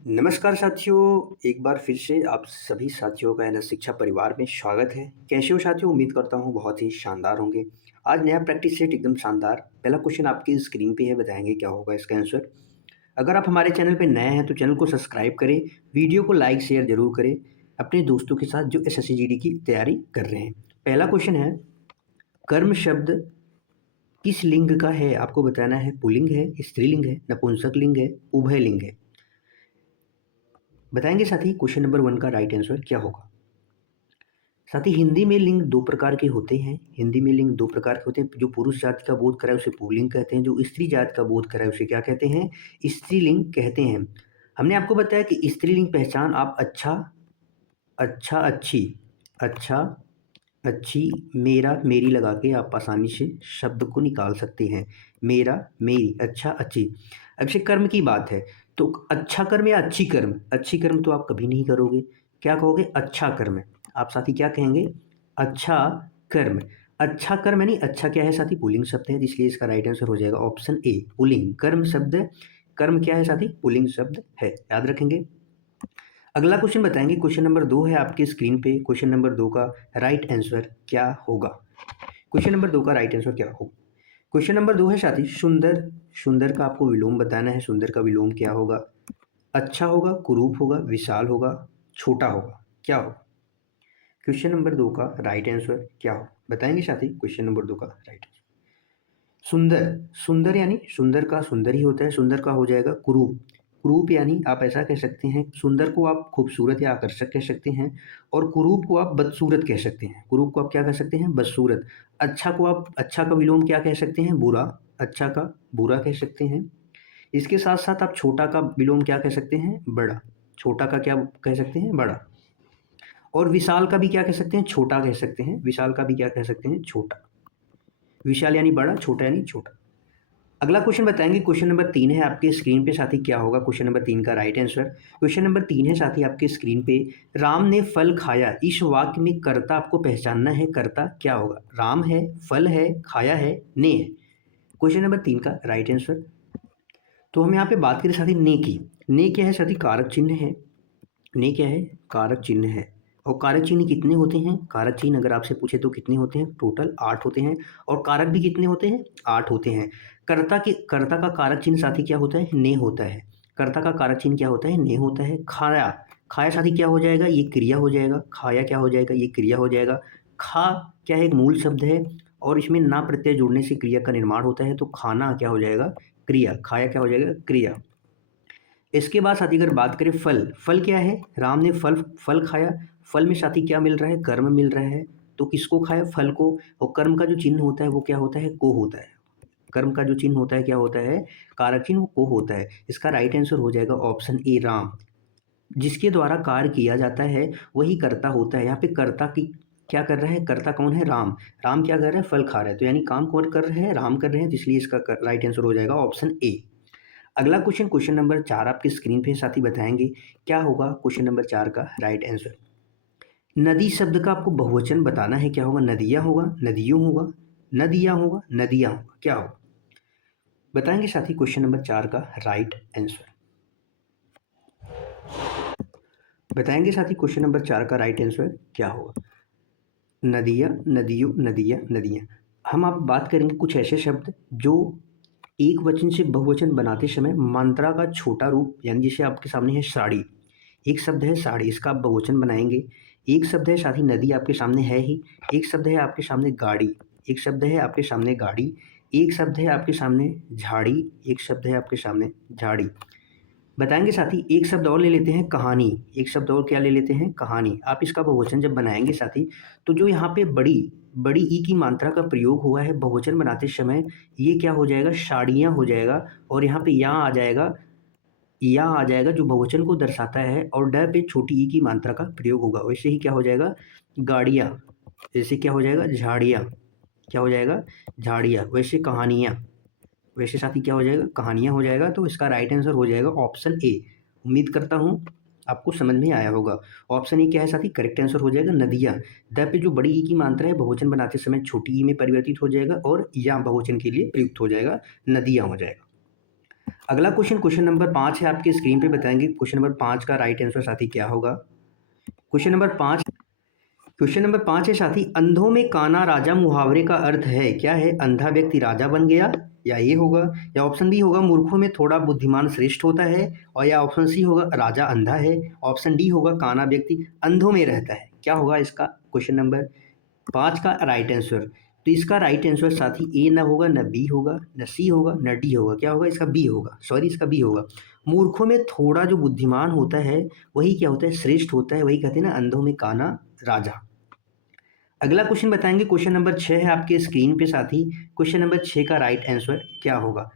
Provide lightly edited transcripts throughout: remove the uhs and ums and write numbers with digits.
नमस्कार साथियों, एक बार फिर से आप सभी साथियों का है ना शिक्षा परिवार में स्वागत है। कैसे हो साथियों? उम्मीद करता हूँ बहुत ही शानदार होंगे। आज नया प्रैक्टिस सेट एकदम शानदार। पहला क्वेश्चन आपकी स्क्रीन पे है, बताएँगे क्या होगा इसका आंसर। अगर आप हमारे चैनल पे नए हैं तो चैनल को सब्सक्राइब करें, वीडियो को लाइक शेयर ज़रूर करें अपने दोस्तों के साथ जो एसएससी जीडी की तैयारी कर रहे हैं। पहला क्वेश्चन है, कर्म शब्द किस लिंग का है? आपको बताना है। पुल्लिंग है, स्त्रीलिंग है, नपुंसक लिंग है, उभय लिंग है। बताएँगे साथ ही क्वेश्चन नंबर 1 का राइट आंसर क्या होगा। साथ ही हिंदी में लिंग 2 प्रकार के होते हैं। हिंदी में लिंग 2 प्रकार के होते हैं। जो पुरुष जाति का बोध कराए उसे पुल्लिंग कहते हैं, जो स्त्री जाति का बोध कराए उसे क्या कहते हैं? स्त्रीलिंग कहते हैं। हमने आपको बताया कि स्त्रीलिंग पहचान आप अच्छा, अच्छा, अच्छी, अच्छा, अच्छी, मेरा, मेरी लगा के आप आसानी से शब्द को निकाल सकते हैं। मेरा, मेरी, अच्छा, अच्छी। अब से कर्म की बात है, तो अच्छा कर्म या अच्छी कर्म? अच्छी कर्म तो आप कभी नहीं करोगे। क्या कहोगे? अच्छा कर्म। आप साथी क्या कहेंगे? अच्छा कर्म। अच्छा कर्म यानी अच्छा क्या है साथी? पुल्लिंग शब्द है, इसलिए इसका राइट आंसर हो जाएगा ऑप्शन ए, पुल्लिंग। कर्म शब्द, कर्म क्या है साथी? पुल्लिंग शब्द है, याद रखेंगे। अगला क्वेश्चन बताएंगे, क्वेश्चन नंबर 2 है आपकी स्क्रीन पे। क्वेश्चन नंबर 2 का राइट आंसर क्या होगा? क्वेश्चन नंबर 2 का राइट आंसर क्या होगा? क्वेश्चन नंबर 2 है साथी, सुंदर। सुंदर का आपको विलोम बताना है। सुंदर का विलोम क्या होगा? अच्छा होगा, कुरूप होगा, विशाल होगा, छोटा होगा, क्या होगा? क्वेश्चन नंबर 2 का राइट आंसर क्या हो? बताएंगे साथी क्वेश्चन नंबर 2 का राइट आंसर। सुंदर, सुंदर यानी सुंदर का सुंदर ही होता है। सुंदर का हो जाएगा कुरूप। कुरूप यानी आप ऐसा कह सकते हैं, सुंदर को आप खूबसूरत या आकर्षक कह सकते हैं, और कुरूप को आप बदसूरत कह सकते हैं। कुरूप को आप क्या कह सकते हैं? बदसूरत। अच्छा को आप, अच्छा का विलोम क्या कह सकते हैं? बुरा। अच्छा का बुरा कह सकते हैं। इसके साथ साथ आप छोटा का विलोम क्या कह सकते हैं? बड़ा। छोटा का क्या कह सकते हैं? बड़ा। और विशाल का भी क्या कह सकते हैं? छोटा कह सकते हैं। विशाल का भी क्या कह सकते हैं? छोटा। विशाल यानी बड़ा, छोटा यानी छोटा। अगला क्वेश्चन बताएंगे, क्वेश्चन नंबर 3 है आपके स्क्रीन पे साथी, क्या होगा क्वेश्चन नंबर 3 का राइट आंसर? क्वेश्चन नंबर 3 है साथी आपके स्क्रीन पे, राम ने फल खाया। इस वाक्य में कर्ता आपको पहचानना है, कर्ता क्या होगा? राम है, फल है, खाया है, ने है। क्वेश्चन नंबर 3 का राइट आंसर। तो हम यहाँ पे बात करें साथी ने की। ने क्या है साथी? कारक चिन्ह है। ने क्या है? कारक चिन्ह है। और कारक चिन्ह कितने होते हैं? कारक चिन्ह अगर आपसे पूछे तो कितने होते हैं? टोटल 8 होते हैं। और कारक भी कितने होते हैं? 8 होते हैं। कर्ता का कारक चिन्ह साथी क्या होता है? ने होता है। कर्ता का कारक चिन्ह क्या होता है? ने होता है। खाया, खाया साथी क्या हो जाएगा? ये क्रिया हो जाएगा। खाया क्या हो जाएगा? ये क्रिया हो जाएगा। खा क्या है? एक मूल शब्द है, और इसमें ना प्रत्यय जुड़ने से क्रिया का निर्माण होता है, तो खाना क्या हो जाएगा? क्रिया। खाया क्या हो जाएगा? क्रिया। इसके बाद साथी अगर बात करें फल, फल क्या है? राम ने फल फल खाया। फल में साथी क्या मिल रहा है? कर्म मिल रहा है। तो किसको खाया? फल को। और कर्म का जो चिन्ह होता है वो क्या होता है? को होता है। कर्म का जो चिन्ह होता है क्या होता है? कारक चिन्ह, वो को होता है। इसका राइट आंसर हो जाएगा ऑप्शन ए, राम। जिसके द्वारा कार्य किया जाता है वही कर्ता होता है। यहाँ पे कर्ता की क्या कर रहा है? कर्ता कौन है? राम। राम क्या कर रहा है? फल खा रहा है, तो यानी काम कौन कर रहे हैं? राम कर रहे हैं, इसलिए इसका राइट आंसर हो जाएगा ऑप्शन ए। अगला क्वेश्चन, क्वेश्चन नंबर 4 आपकी स्क्रीन पे साथी, बताएंगे क्या होगा क्वेश्चन नंबर 4 का राइट आंसर। नदी शब्द का आपको बहुवचन बताना है, क्या होगा? नदियाँ होगा, नदियों होगा, नदियाँ होगा, नदियाँ होगा, क्या होगा? बताएंगे साथी क्वेश्चन नंबर 4 का राइट आंसर। बताएंगे साथी क्वेश्चन नंबर 4 का राइट आंसर क्या होगा? नदियाँ, नदियों, नदियाँ, नदियाँ। हम आप बात करेंगे कुछ ऐसे शब्द जो एक वचन से बहुवचन बनाते समय मात्रा का छोटा रूप, यानी जैसे आपके सामने है साड़ी। एक शब्द है साड़ी, इसका आप बहुवचन बनाएंगे। एक शब्द है साथी नदी, आपके सामने है ही। एक शब्द है आपके सामने गाड़ी। एक शब्द है आपके सामने गाड़ी। एक शब्द है आपके सामने झाड़ी। एक शब्द है आपके सामने झाड़ी। बताएंगे साथी, एक शब्द और ले लेते हैं, कहानी। एक शब्द और क्या ले लेते हैं? कहानी। आप इसका बहुवचन जब बनाएंगे साथी, तो जो यहाँ पे बड़ी बड़ी ई की मात्रा का प्रयोग हुआ है बहुवचन बनाते समय, ये क्या हो जाएगा? साड़ियाँ हो जाएगा। और यहाँ पे यहाँ आ जाएगा, या आ जाएगा जो बहुवचन को दर्शाता है, और ड पे छोटी ई की मात्रा का प्रयोग होगा। वैसे ही क्या हो जाएगा? गाड़ियाँ। जैसे क्या हो जाएगा? झाड़ियाँ। क्या हो जाएगा? झाड़ियाँ। वैसे कहानियाँ। वैसे साथी क्या हो जाएगा? कहानियाँ हो जाएगा। तो इसका राइट आंसर हो जाएगा ऑप्शन ए। उम्मीद करता हूँ आपको समझ में आया होगा। ऑप्शन ए क्या है साथी? करेक्ट आंसर हो जाएगा नदियाँ। द पे जो बड़ी ई की मात्रा है बहुवचन बनाते समय छोटी ई में परिवर्तित हो जाएगा, और या बहुवचन के लिए प्रयुक्त हो जाएगा, नदियाँ हो जाएगा। अगला क्वेश्चन नंबर 5 है आपके स्क्रीन पे, बताएंगे क्वेश्चन नंबर 5 का राइट आंसर साथी क्या होगा। क्वेश्चन नंबर 5 क्वेश्चन नंबर 5 है साथी, अंधों में काना राजा मुहावरे का अर्थ है, क्या है? अंधा व्यक्ति राजा बन गया, या ये होगा, या ऑप्शन बी होगा मूर्खों में थोड़ा बुद्धिमान श्रेष्ठ होता है, और या ऑप्शन सी होगा राजा अंधा है, ऑप्शन डी होगा काना व्यक्ति अंधों में रहता है। क्या होगा इसका क्वेश्चन नंबर 5 का राइट आंसर? तो इसका राइट आंसर साथी ए ना होगा, न बी होगा, न सी होगा, न डी होगा। क्या होगा इसका? बी होगा, सॉरी इसका बी होगा। मूर्खों में थोड़ा जो बुद्धिमान होता है वही क्या होता है? श्रेष्ठ होता है, वही कहते हैं ना अंधों में काना राजा। अगला क्वेश्चन बताएंगे, क्वेश्चन नंबर 6 है आपके स्क्रीन पे साथी। क्वेश्चन नंबर 6 का राइट आंसर क्या होगा?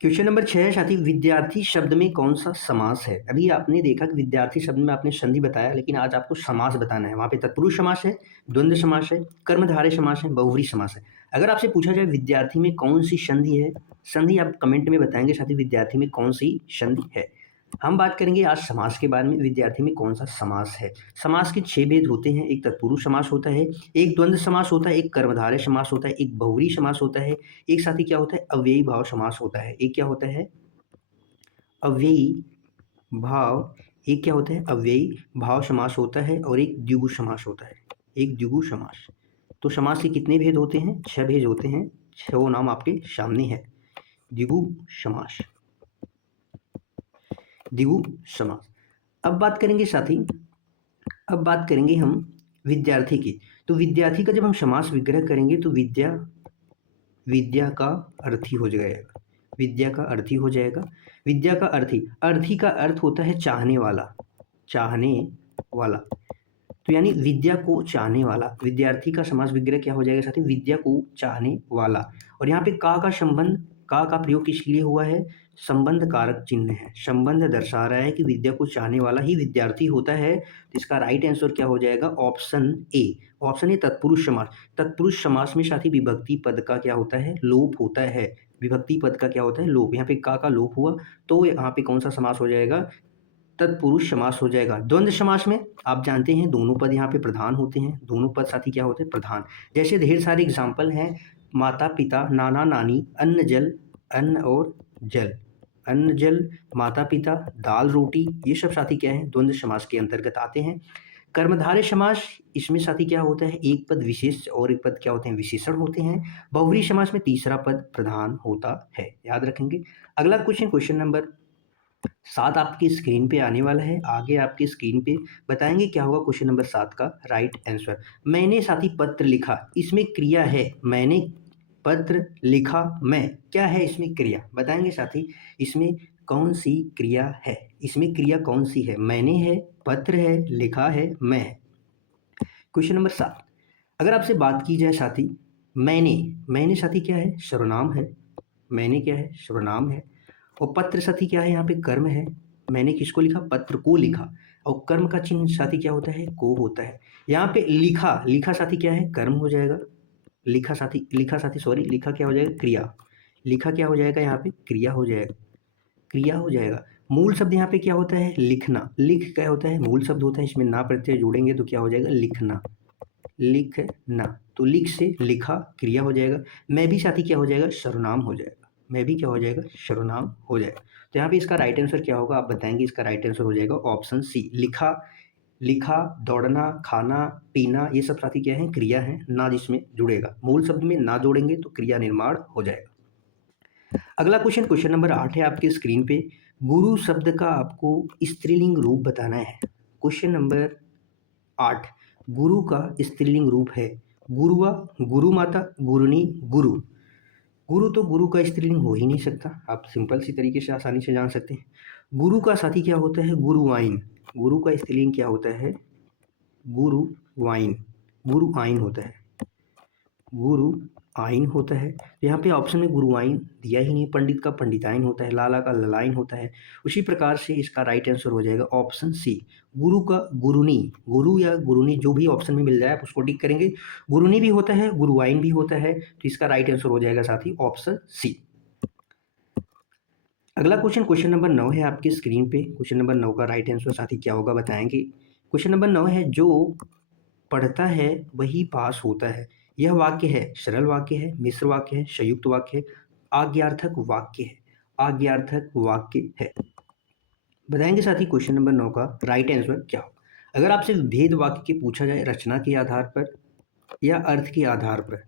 क्वेश्चन नंबर 6 है साथी, विद्यार्थी शब्द में कौन सा समास है? अभी आपने देखा कि विद्यार्थी शब्द में आपने संधि बताया, लेकिन आज आपको समास बताना है। वहाँ पे तत्पुरुष समास है, द्वंद्व समास है, कर्मधारय समास है, बहुव्रीहि समास है। अगर आपसे पूछा जाए विद्यार्थी में कौन सी संधि है, संधि आप कमेंट में बताएंगे साथी, विद्यार्थी में कौन सी संधि है। हम बात करेंगे आज समास के बारे में, विद्यार्थी में कौन सा समास है। समास के 6 भेद होते हैं। एक तत्पुरुष समास होता है, एक द्वंद्व समास होता है, एक कर्मधारय समास होता है, एक बहुव्रीहि समास होता है, एक साथी क्या होता है? अव्ययी भाव समास होता है। एक क्या होता है? अव्ययी भाव। एक क्या होता है? अव्ययी भाव समास होता है, और एक द्विगु समास होता है। एक द्विगु समास। तो समास के कितने भेद होते हैं? 6 भेद होते हैं। 6 नाम आपके सामने है। द्विगु समास, द्विगु समास। अब बात करेंगे साथी, अब बात करेंगे हम विद्यार्थी की। तो विद्यार्थी का जब हम समास विग्रह करेंगे तो विद्या, विद्या का अर्थी हो जाएगा। विद्या का अर्थी हो जाएगा। विद्या का अर्थी, अर्थी का अर्थ होता है चाहने वाला, चाहने वाला। तो यानी विद्या को चाहने वाला, विद्यार्थी का समास विग्रह क्या हो जाएगा साथी? विद्या को चाहने वाला। और यहाँ पे का संबंध, का प्रयोग किसके लिए हुआ है? संबंध कारक चिन्ह है, संबंध दर्शा रहा है कि विद्या को चाहने वाला ही विद्यार्थी होता है। तो इसका राइट आंसर क्या हो जाएगा? Option A. ऑप्शन ए तत्पुरुष समास। तत्पुरुष समास में साथी विभक्ति पद का क्या होता है? लोप होता है। विभक्ति पद का क्या होता है? लोप। यहाँ पे का लोप हुआ, तो यहाँ पे कौन सा समास हो जाएगा? तत्पुरुष समास हो जाएगा। द्वंद्व समास में आप जानते हैं दोनों पद यहाँ पे प्रधान होते हैं। दोनों पद साथी क्या होते हैं? प्रधान। जैसे ढेर सारे एग्जाम्पल हैं, माता पिता, नाना नानी, अन्न जल, अन्न और जल, अन्न जल, माता पिता, दाल रोटी, ये सब साथी क्या है? द्वंद्व समास के अंतर्गत आते हैं। कर्मधारय समास, इसमें साथी क्या होता है? एक पद विशेष और एक पद क्या होते हैं? विशेषण होते हैं। बहुव्रीहि समास में तीसरा पद प्रधान होता है, याद रखेंगे। अगला क्वेश्चन, क्वेश्चन नंबर 7 आपकी स्क्रीन पे आने वाला है। आगे आपकी स्क्रीन पे बताएंगे क्या होगा क्वेश्चन नंबर 7 का राइट आंसर। मैंने साथी पत्र लिखा, इसमें क्रिया है। मैंने पत्र लिखा, मैं, क्या है इसमें क्रिया? बताएंगे साथी इसमें कौन सी क्रिया है? इसमें क्रिया कौन सी है? मैंने है, पत्र है, लिखा है, मैं है। क्वेश्चन नंबर 7, अगर आपसे बात की जाए साथी, मैंने, मैंने साथी क्या है? सर्वनाम है। मैंने क्या है? सर्वनाम है। और पत्र साथी क्या है? यहाँ पे कर्म है। मैंने किसको लिखा? पत्र को लिखा। और कर्म का चिन्ह साथी क्या होता है? को होता है। यहाँ पे लिखा, लिखा साथी क्या है? कर्म हो जाएगा। लिखा साथी, लिखा साथी सॉरी, लिखा क्या हो जाएगा? क्रिया। लिखा क्या हो जाएगा? यहाँ पे क्रिया हो जाएगा, क्रिया हो जाएगा। मूल शब्द यहाँ पे क्या होता है? लिखना। लिख क्या होता है? मूल शब्द होता है, इसमें ना प्रत्यय जोड़ेंगे तो क्या हो जाएगा? लिखना, लिखना। तो लिख से लिखा क्रिया हो जाएगा। मैं भी साथी क्या हो जाएगा? सर्वनाम हो जाएगा। मैं भी क्या हो जाएगा? सर्वनाम हो जाएगा। तो यहाँ पे इसका राइट आंसर क्या होगा आप बताएंगे? इसका राइट आंसर हो जाएगा ऑप्शन सी, लिखा। लिखा, दौड़ना, खाना, पीना, ये सब साथी क्या है? क्रिया है, ना जिसमें जुड़ेगा। मूल शब्द में ना जोड़ेंगे तो क्रिया निर्माण हो जाएगा। अगला क्वेश्चन, क्वेश्चन नंबर 8 है आपके स्क्रीन पे। गुरु शब्द का आपको स्त्रीलिंग रूप बताना है। क्वेश्चन नंबर 8, गुरु का स्त्रीलिंग रूप है गुरुआ, गुरु माता, गुरुनी, गुरु। गुरु तो गुरु का स्त्रीलिंग हो ही नहीं सकता, आप सिंपल सी तरीके से आसानी से जान सकते हैं। गुरु का साथी क्या होता है? गुरुआइन। गुरु का स्त्रीलिंग क्या होता है? गुरुआइन। गुरुआइन होता है, गुरु आइन होता है। तो यहाँ पे ऑप्शन में गुरुआइन दिया ही नहीं। पंडित का पंडिताइन होता है, लाला का ललाइन होता है। उसी प्रकार से इसका राइट आंसर हो जाएगा ऑप्शन सी, गुरु का गुरुनी। गुरु या गुरुनी जो भी ऑप्शन में मिल जाए आप उसको टिक करेंगे। गुरुनी भी होता है, गुरुआइन भी होता है, तो इसका राइट आंसर हो जाएगा साथी ऑप्शन सी। अगला क्वेश्चन, क्वेश्चन नंबर 9 है आपकी स्क्रीन पे। क्वेश्चन नंबर 9 का राइट आंसर साथी क्या होगा बताएंगे। क्वेश्चन नंबर 9 है, जो पढ़ता है वही पास होता है। यह वाक्य है सरल वाक्य है, मिश्र वाक्य है, संयुक्त वाक्य है, आज्ञार्थक वाक्य है। आज्ञार्थक वाक्य है। बताएंगे साथ ही क्वेश्चन नंबर 9 का राइट आंसर क्या हो। अगर आपसे भेद वाक्य के पूछा जाए रचना के आधार पर या अर्थ के आधार पर।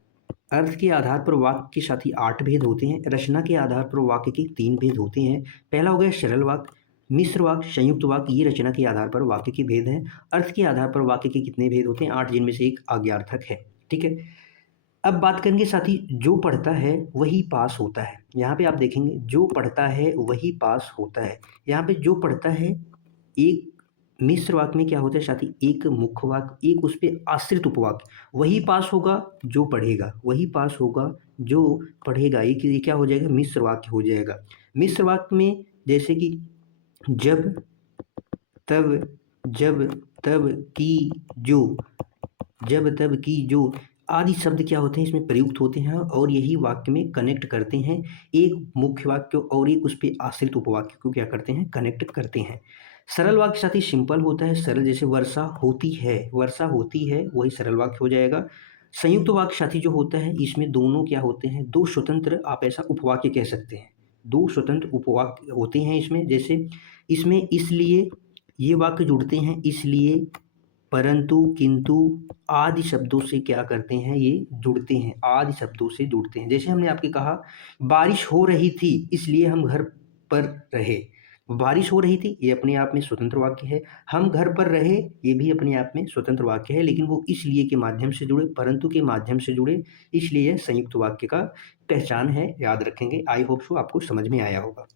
अर्थ के आधार पर वाक्य के साथ ही 8 भेद होते हैं, रचना के आधार पर वाक्य के 3 भेद होते हैं। पहला हो गया सरल वाक्य, मिश्र वाक्य, संयुक्त वाक्य, ये रचना के आधार पर वाक्य के भेद हैं। अर्थ के आधार पर वाक्य के कितने भेद होते हैं? 8, जिनमें से एक आज्ञार्थक है। ठीक है, अब बात करेंगे साथी, जो पढ़ता है वही पास होता है। यहाँ पे आप देखेंगे जो पढ़ता है वही पास होता है। यहाँ पे जो पढ़ता है, एक मिश्र वाक्य में क्या होता है साथी? एक मुख्य वाक्य, एक उस पर आश्रित उपवाक्य। वही पास होगा जो पढ़ेगा, वही पास होगा जो पढ़ेगा। ये क्या हो जाएगा? मिश्र वाक्य हो जाएगा। मिश्र वाक्य में जैसे कि जब, तब, जब, तब, की, जो, जब, तब, की, जो आदि शब्द क्या होते हैं? इसमें प्रयुक्त होते हैं और यही वाक्य में कनेक्ट करते हैं। एक मुख्य वाक्य और एक उस पर आश्रित उपवाक्य को क्या करते हैं? कनेक्ट करते हैं। सरल वाक्य साथ ही सिंपल होता है। सरल जैसे वर्षा होती है, वर्षा होती है, वही सरल वाक्य हो जाएगा। संयुक्त वाक्य साथी जो होता है, इसमें दोनों क्या होते हैं? दो स्वतंत्र, आप ऐसा उपवाक्य कह सकते हैं। दो स्वतंत्र उपवाक्य होते हैं इसमें। जैसे इसमें इसलिए, ये वाक्य जुड़ते हैं इसलिए, परंतु, किंतु आदि शब्दों से क्या करते हैं? ये जुड़ते हैं, आदि शब्दों से जुड़ते हैं। जैसे हमने आपके कहा बारिश हो रही थी इसलिए हम घर पर रहे। बारिश हो रही थी, ये अपने आप में स्वतंत्र वाक्य है। हम घर पर रहे, ये भी अपने आप में स्वतंत्र वाक्य है, लेकिन वो इसलिए के माध्यम से जुड़े, परंतु के माध्यम से जुड़े, इसलिए यह संयुक्त वाक्य का पहचान है। याद रखेंगे। आई होप सो आपको समझ में आया होगा।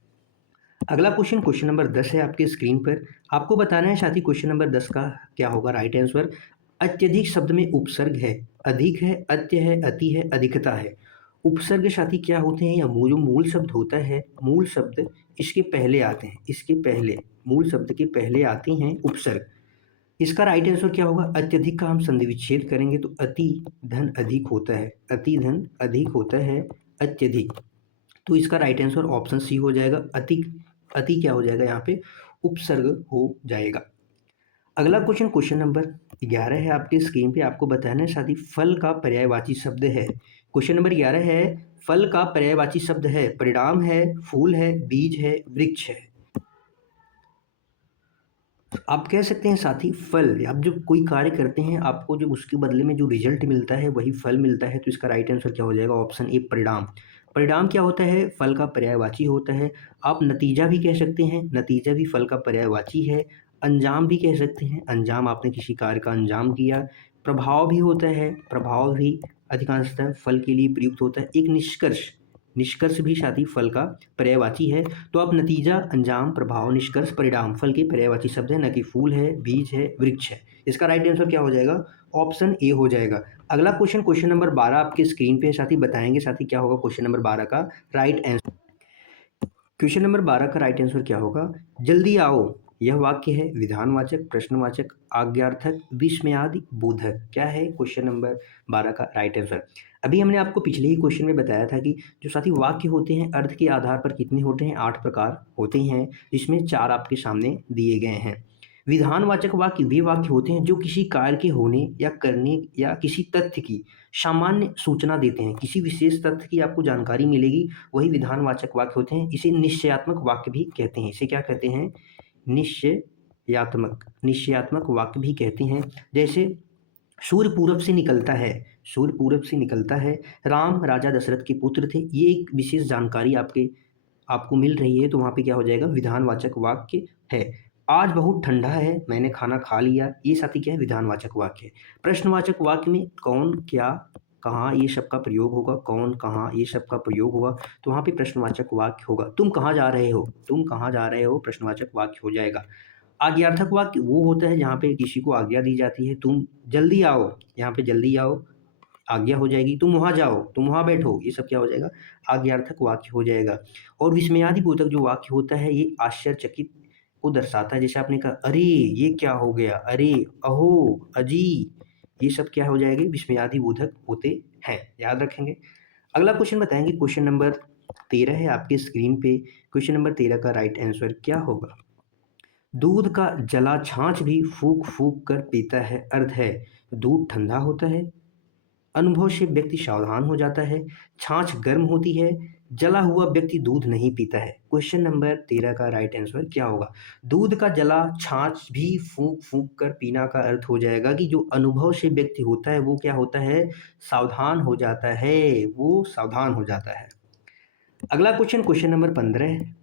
अगला क्वेश्चन, क्वेश्चन नंबर 10 है आपके स्क्रीन पर। आपको बताना है साथी क्वेश्चन नंबर 10 का क्या होगा राइट आंसर। अत्यधिक शब्द में उपसर्ग है, अधिक है, अत्य है, अति है, अधिकता है। उपसर्ग साथी क्या होते हैं? या जो मूल शब्द होता है, मूल शब्द इसके पहले आते हैं, इसके पहले, मूल शब्द के पहले आते हैं उपसर्ग। इसका राइट आंसर क्या होगा? अत्यधिक का हम संधि विच्छेद करेंगे तो अति धन अधिक होता है, अति धन अधिक होता है, अत्यधिक। तो इसका राइट आंसर ऑप्शन सी हो जाएगा। अति, अति क्या हो जाएगा? यहाँ पे उपसर्ग हो जाएगा। अगला क्वेश्चन, क्वेश्चन नंबर 11 है आपके स्क्रीन पे। आपको बताना है साथी फल का पर्यायवाची शब्द है। क्वेश्चन नंबर 11 है, फल का पर्यायवाची शब्द है, परिणाम है, फूल है, बीज है, वृक्ष है। आप कह सकते हैं साथी फल, आप जो कोई कार्य करते हैं आपको जो उसके बदले में जो रिजल्ट मिलता है वही फल मिलता है। तो इसका राइट आंसर क्या हो जाएगा? ऑप्शन ए परिणाम। परिणाम क्या होता है? फल का पर्यायवाची होता है। आप नतीजा भी कह सकते हैं, नतीजा भी फल का पर्यायवाची है। अंजाम भी कह सकते हैं, अंजाम आपने किसी कार्य का अंजाम किया। प्रभाव भी होता है, प्रभाव भी अधिकांशतः फल के लिए प्रयुक्त होता है। एक निष्कर्ष, निष्कर्ष भी साथी फल का पर्यायवाची है। तो आप नतीजा, अंजाम, प्रभाव, निष्कर्ष, परिणाम फल के पर्यायवाची शब्द है, न कि फूल है, बीज है, वृक्ष है। इसका राइट आंसर क्या हो जाएगा? ऑप्शन ए हो जाएगा। अगला क्वेश्चन, क्वेश्चन नंबर 12 आपके स्क्रीन पे है साथी। बताएंगे साथी क्या होगा क्वेश्चन नंबर 12 का राइट आंसर। क्वेश्चन नंबर 12 का राइट आंसर क्या होगा? जल्दी आओ, यह वाक्य है विधानवाचक, प्रश्नवाचक, आज्ञार्थक, विस्मयादि बोधक। क्या है क्वेश्चन नंबर 12 का राइट आंसर? अभी हमने आपको पिछले ही क्वेश्चन में बताया था कि जो साथी वाक्य होते हैं अर्थ के आधार पर कितने होते हैं? 8 प्रकार होते हैं, जिसमें 4 आपके सामने दिए गए हैं। विधानवाचक वाक्य वे वाक्य होते हैं जो किसी कार्य के होने या करने या किसी तथ्य की सामान्य सूचना देते हैं। किसी विशेष तथ्य की आपको जानकारी मिलेगी, वही विधानवाचक वाक्य होते हैं। इसे निश्चयात्मक वाक्य भी कहते हैं। इसे क्या कहते हैं? निश्चयात्मक, निश्चयात्मक वाक्य भी कहते हैं। जैसे सूर्य पूरब से निकलता है, सूर्य पूरब से निकलता है, राम राजा दशरथ के पुत्र थे। ये एक विशेष जानकारी आपको मिल रही है, तो वहाँ पे क्या हो जाएगा? विधानवाचक वाक्य है। आज बहुत ठंडा है, मैंने खाना खा लिया, ये साथी क्या है? विधानवाचक वाक्य है। प्रश्नवाचक वाक्य में कौन, क्या, कहाँ, ये सब का प्रयोग होगा। कौन, कहाँ, ये सब का प्रयोग होगा, तो वहाँ पे प्रश्नवाचक वाक्य होगा। तुम कहाँ जा रहे हो, तुम कहाँ जा रहे हो, प्रश्नवाचक वाक्य हो जाएगा। आज्ञार्थक वाक्य वो होता है जहाँ पे किसी को आज्ञा दी जाती है। तुम जल्दी आओ, यहाँ पे जल्दी आओ आज्ञा हो जाएगी। तुम वहाँ जाओ, तुम वहाँ बैठो, ये सब क्या हो जाएगा? आज्ञार्थक वाक्य हो जाएगा। और विस्मयादि बोधक जो वाक्य होता है, ये आश्चर्यचकित को दर्शाता है। जैसे आपने कहा अरे ये क्या हो गया, अरे, अहो, अजी, ये सब क्या हो जाएंगे? विस्मयादि बोधक होते हैं। याद रखेंगे। अगला क्वेश्चन बताएंगे, क्वेश्चन नंबर 13 है आपके स्क्रीन पे। क्वेश्चन नंबर 13 का राइट आंसर क्या होगा? दूध का जला छाछ भी फूंक फूंक कर पीता है। अर्थ है दूध ठंडा होता है, अनुभव से व्यक्ति सावधान हो जाता है, छाछ गर्म होती है, जला हुआ व्यक्ति दूध नहीं पीता है। क्वेश्चन नंबर 13 का राइट आंसर क्या होगा? दूध का जला छाछ भी फूंक फूंक कर पीना का अर्थ हो जाएगा कि जो अनुभव से व्यक्ति होता है वो क्या होता है? सावधान हो जाता है, वो सावधान हो जाता है। अगला क्वेश्चन क्वेश्चन नंबर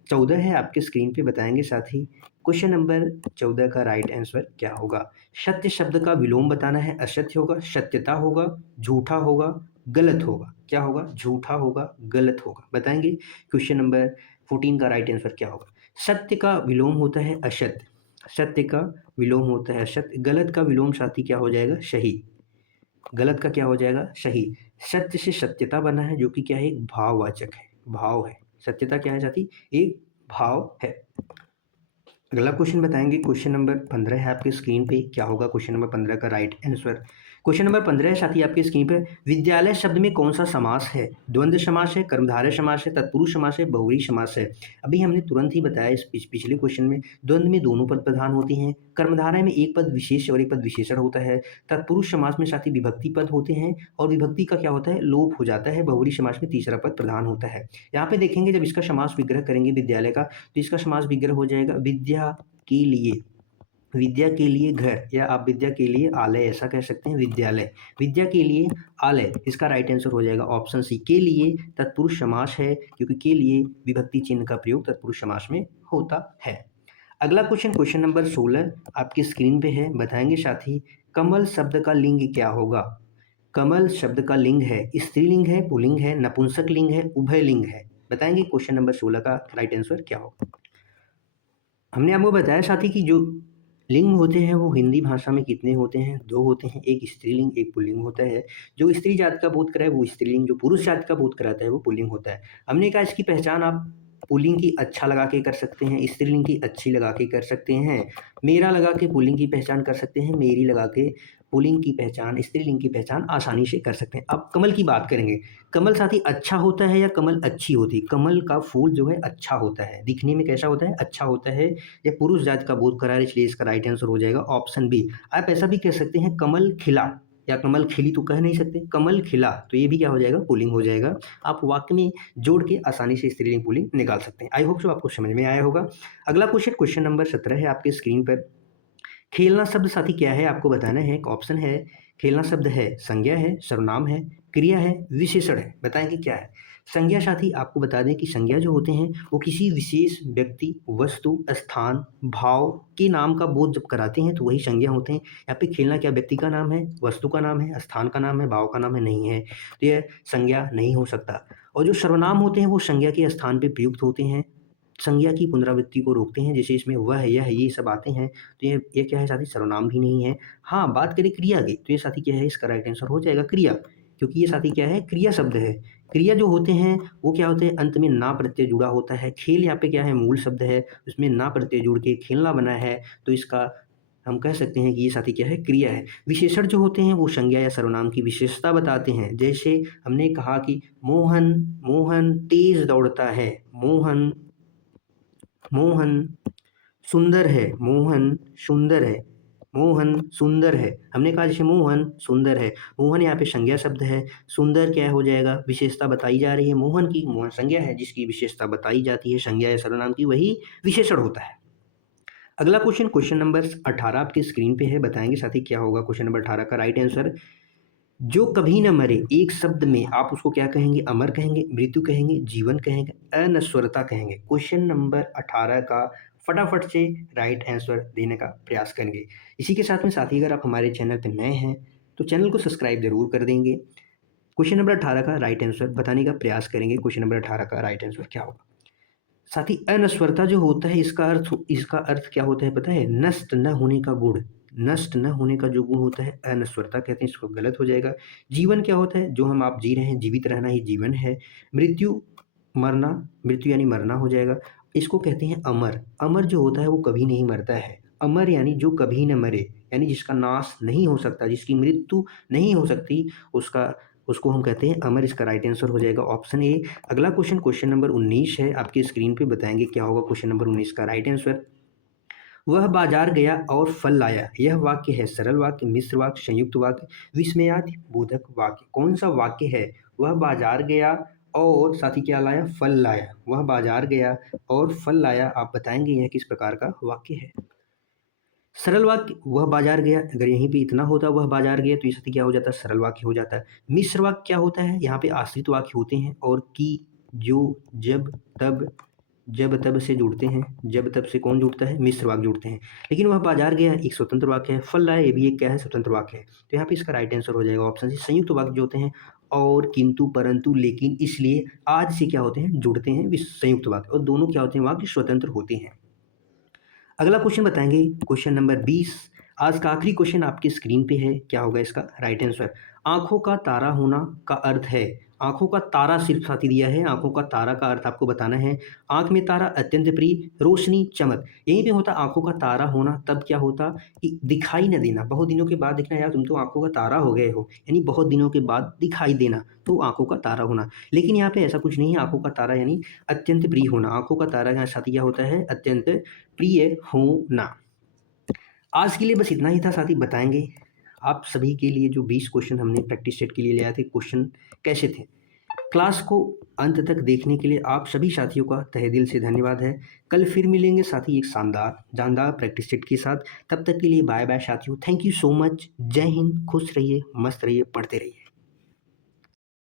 14 है आपके स्क्रीन पे बताएंगे साथी। क्वेश्चन नंबर 14 का राइट आंसर क्या होगा? सत्य शब्द का विलोम बताना है। असत्य होगा, सत्यता होगा, झूठा होगा, गलत होगा। क्या होगा? झूठा होगा, गलत होगा। बताएंगे। क्वेश्चन नंबर 14 का राइट आंसर क्या होगा? सत्य का विलोम होता है असत्य, सत्य का विलोम होता है असत्य, गलत का विलोम साथी क्या हो जाएगा? सही। गलत का क्या हो जाएगा? सही। सत्य से सत्यता बना है जो कि क्या है? एक भाववाचक है, भाव है। सत्यता क्या है साथी? एक भाव है। अगला क्वेश्चन बताएंगे क्वेश्चन नंबर 15 है आपके स्क्रीन पे। क्या होगा क्वेश्चन नंबर 15 का राइट आंसर? क्वेश्चन नंबर 15 है साथी आपके स्क्रीन पे। विद्यालय शब्द में कौन सा समास है? द्वंद्व समास है, कर्मधारय समास है, तत्पुरुष समास है, बहुव्रीहि समास है। अभी हमने तुरंत ही बताया इस पिछले क्वेश्चन में, द्वंद्व में दोनों पद प्रधान होते हैं, कर्मधारय में एक पद विशेष और एक पद विशेषण होता है, तत्पुरुष समास में साथी विभक्ति पद होते हैं और विभक्ति का क्या होता है? लोप हो जाता है। बहुव्रीहि समास में तीसरा पद प्रधान होता है। यहाँ पे देखेंगे जब इसका समास विग्रह करेंगे विद्यालय का, तो इसका समास विग्रह हो जाएगा विद्या के लिए, विद्या के लिए घर, या आप विद्या के लिए आलय ऐसा कह सकते हैं। विद्यालय, विद्या के लिए आलय, इसका राइट आंसर हो जाएगा ऑप्शन सी। के लिए तत्पुरुष समास है क्योंकि के लिए विभक्ति चिन्ह का प्रयोग तत्पुरुष समास में होता है। अगला क्वेश्चन क्वेश्चन नंबर 16 आपकी स्क्रीन पे है। बताएंगे साथी कमल शब्द का लिंग क्या होगा? कमल शब्द का लिंग है, स्त्रीलिंग है, पुल्लिंग है, नपुंसक लिंग है, उभय लिंग है। बताएंगे क्वेश्चन नंबर 16 का राइट आंसर क्या होगा? हमने आपको बताया साथी कि जो लिंग होते हैं वो हिंदी भाषा में कितने होते हैं? 2 होते हैं, एक स्त्रीलिंग एक पुल्लिंग होता है। जो स्त्री जाति का बोध कराए वो स्त्रीलिंग, जो पुरुष जाति का बोध कराता है वो पुल्लिंग होता है। हमने कहा इसकी पहचान आप पुल्लिंग की अच्छा लगा के कर सकते हैं, स्त्रीलिंग की अच्छी लगा के कर सकते हैं, मेरा लगा के पुल्लिंग की पहचान कर सकते हैं, मेरी लगा के पुल्लिंग की पहचान, स्त्रीलिंग की पहचान आसानी से कर सकते हैं। अब कमल की बात करेंगे। कमल साथी अच्छा होता है या कमल अच्छी होती है? कमल का फूल जो है अच्छा होता है, दिखने में कैसा होता है? अच्छा होता है। ये पुरुष जाति का बोध करा है, इसलिए इसका राइट आंसर हो जाएगा ऑप्शन बी। आप ऐसा भी कह सकते हैं कमल खिला, या कमल खिली तो कह नहीं सकते, कमल खिला, तो ये भी क्या हो जाएगा? पुल्लिंग हो जाएगा। आप वाक्य में जोड़ के आसानी से स्त्रीलिंग पुल्लिंग निकाल सकते हैं। आई होप सो आपको समझ में आया होगा। अगला क्वेश्चन क्वेश्चन नंबर 17 है आपके स्क्रीन पर। खेलना शब्द साथी क्या है आपको बताना है। एक ऑप्शन है, खेलना शब्द है संज्ञा है, सर्वनाम है, क्रिया है, विशेषण है। बताएंगे क्या है? संज्ञा साथी आपको बता दें कि संज्ञा जो होते हैं वो किसी विशेष व्यक्ति, वस्तु, स्थान, भाव के नाम का बोध जब कराते हैं तो वही संज्ञा होते हैं। यहाँ पे खेलना क्या व्यक्ति का नाम है, वस्तु का नाम है, स्थान का नाम है, भाव का नाम है? नहीं है, तो यह संज्ञा नहीं हो सकता। और जो सर्वनाम होते हैं वो संज्ञा के स्थान पे प्रयुक्त होते हैं, संज्ञा की पुनरावृत्ति को रोकते हैं। जैसे इसमें वह, यह, ये सब आते हैं, तो ये क्या है साथी? सर्वनाम भी नहीं है। हाँ, बात करें क्रिया की तो ये साथी क्या है? इसका राइट आंसर हो जाएगा क्रिया, क्योंकि ये साथी क्या है? क्रिया शब्द है। क्रिया जो होते हैं वो क्या होते हैं? अंत में ना प्रत्यय जुड़ा होता है। खेल यहाँ पे क्या है? मूल शब्द है, उसमें ना प्रत्यय जुड़ के खेलना बना है, तो इसका हम कह सकते हैं कि ये साथी क्या है? क्रिया है। विशेषण जो होते हैं वो संज्ञा या सर्वनाम की विशेषता बताते हैं। जैसे हमने कहा कि मोहन, मोहन तेज दौड़ता है, मोहन, मोहन सुंदर है, मोहन सुंदर है, मोहन सुंदर है। हमने कहा जैसे मोहन सुंदर है, मोहन यहाँ पे संज्ञा शब्द है, सुंदर क्या हो जाएगा? विशेषता बताई जा रही है मोहन की, मोहन संज्ञा है जिसकी विशेषता बताई जाती है, संज्ञा या सर्वनाम की वही विशेषण होता है। अगला क्वेश्चन क्वेश्चन नंबर 18 आपकी स्क्रीन पे है। बताएंगे साथी क्या होगा क्वेश्चन नंबर 18 का राइट आंसर? जो कभी न मरे, एक शब्द में आप उसको क्या कहेंगे? अमर कहेंगे, मृत्यु कहेंगे, जीवन कहेंगे, अनश्वरता कहेंगे। क्वेश्चन नंबर 18 का फटाफट से राइट आंसर देने का प्रयास करेंगे। इसी के साथ में साथी अगर आप हमारे चैनल पर नए हैं तो चैनल को सब्सक्राइब जरूर कर देंगे। क्वेश्चन नंबर 18 का राइट आंसर बताने का प्रयास करेंगे। क्वेश्चन नंबर 18 का राइट आंसर क्या होगा? साथ ही अनश्वरता जो होता है इसका अर्थ क्या होता है पता है? नष्ट न होने का गुण, नष्ट न होने का जो गुण होता है अनश्वरता कहते हैं, इसको गलत हो जाएगा। जीवन क्या होता है? जो हम आप जी रहे हैं, जीवित रहना ही जीवन है। मृत्यु, मरना, मृत्यु यानी मरना हो जाएगा, इसको कहते हैं अमर। अमर जो होता है वो कभी नहीं मरता है। अमर यानी जो कभी न मरे, यानी जिसका नाश नहीं हो सकता, जिसकी मृत्यु नहीं हो सकती, उसका उसको हम कहते हैं अमर। इसका राइट आंसर हो जाएगा ऑप्शन ए। अगला क्वेश्चन क्वेश्चन नंबर 19 है आपकी स्क्रीन पे। बताएंगे क्या होगा क्वेश्चन नंबर 19 का राइट आंसर? वह बाजार गया और फल लाया। यह वाक्य है सरल वाक्य, मिश्र वाक्य, संयुक्त वाक्य, विस्मयादि बोधक वाक्य। कौन सा वाक्य है? वह बाजार गया और साथ ही क्या लाया, फल लाया। वह बाजार गया और फल लाया। आप बताएंगे यह किस प्रकार का वाक्य है। सरल वाक्य, वह बाजार गया, अगर यहीं पे इतना होता वह बाजार गया तो ये साथी क्या हो जाता है, सरल वाक्य हो जाता है। मिश्र वाक्य क्या होता है, यहाँ पे आश्रित वाक्य होते हैं और की, जो, जब, तब, जब तब से जुड़ते हैं। जब तब से कौन जुड़ता है, मिश्र वाक्य जुड़ते हैं। लेकिन वह बाजार गया एक स्वतंत्र वाक्य है, फल लाया ये भी एक क्या है, स्वतंत्र वाक्य है। तो यहाँ पे इसका राइट आंसर हो जाएगा ऑप्शन सी, संयुक्त वाक्य जो होते हैं और, किंतु, परंतु, लेकिन, इसलिए, आज से क्या होते हैं, जुड़ते हैं संयुक्त वाक्य, और दोनों क्या होते हैं, वाक्य स्वतंत्र होते हैं। अगला क्वेश्चन बताएंगे, क्वेश्चन नंबर 20। आज का आखिरी क्वेश्चन आपकी स्क्रीन पे है, क्या होगा इसका राइट आंसर। आंखों का तारा होना का अर्थ है, आंखों का तारा सिर्फ साथी दिया है, आंखों का तारा का अर्थ आपको बताना है। आंख में तारा, अत्यंत प्रिय, रोशनी, चमक। यहीं पे होता आंखों का तारा होना, तब क्या होता कि दिखाई न देना, बहुत दिनों के बाद दिखना, यार तुम तो आंखों का तारा हो गए हो, यानी बहुत दिनों के बाद दिखाई देना, तो आंखों का तारा होना। लेकिन यहाँ पे ऐसा कुछ नहीं है, आंखों का तारा यानी अत्यंत प्रिय होना, आंखों का तारा यहाँ साथी क्या होता है, अत्यंत प्रिय होना। आज के लिए बस इतना ही था साथी। बताएंगे आप सभी के लिए जो 20 क्वेश्चन हमने प्रैक्टिस सेट के लिए ले आए थे, क्वेश्चन कैसे थे। क्लास को अंत तक देखने के लिए आप सभी साथियों का तहे दिल से धन्यवाद है। कल फिर मिलेंगे साथी एक शानदार जानदार प्रैक्टिस सेट के साथ। तब तक के लिए बाय बाय साथियों, थैंक यू सो मच। जय हिंद, खुश रहिए, मस्त रहिए, पढ़ते रहिए।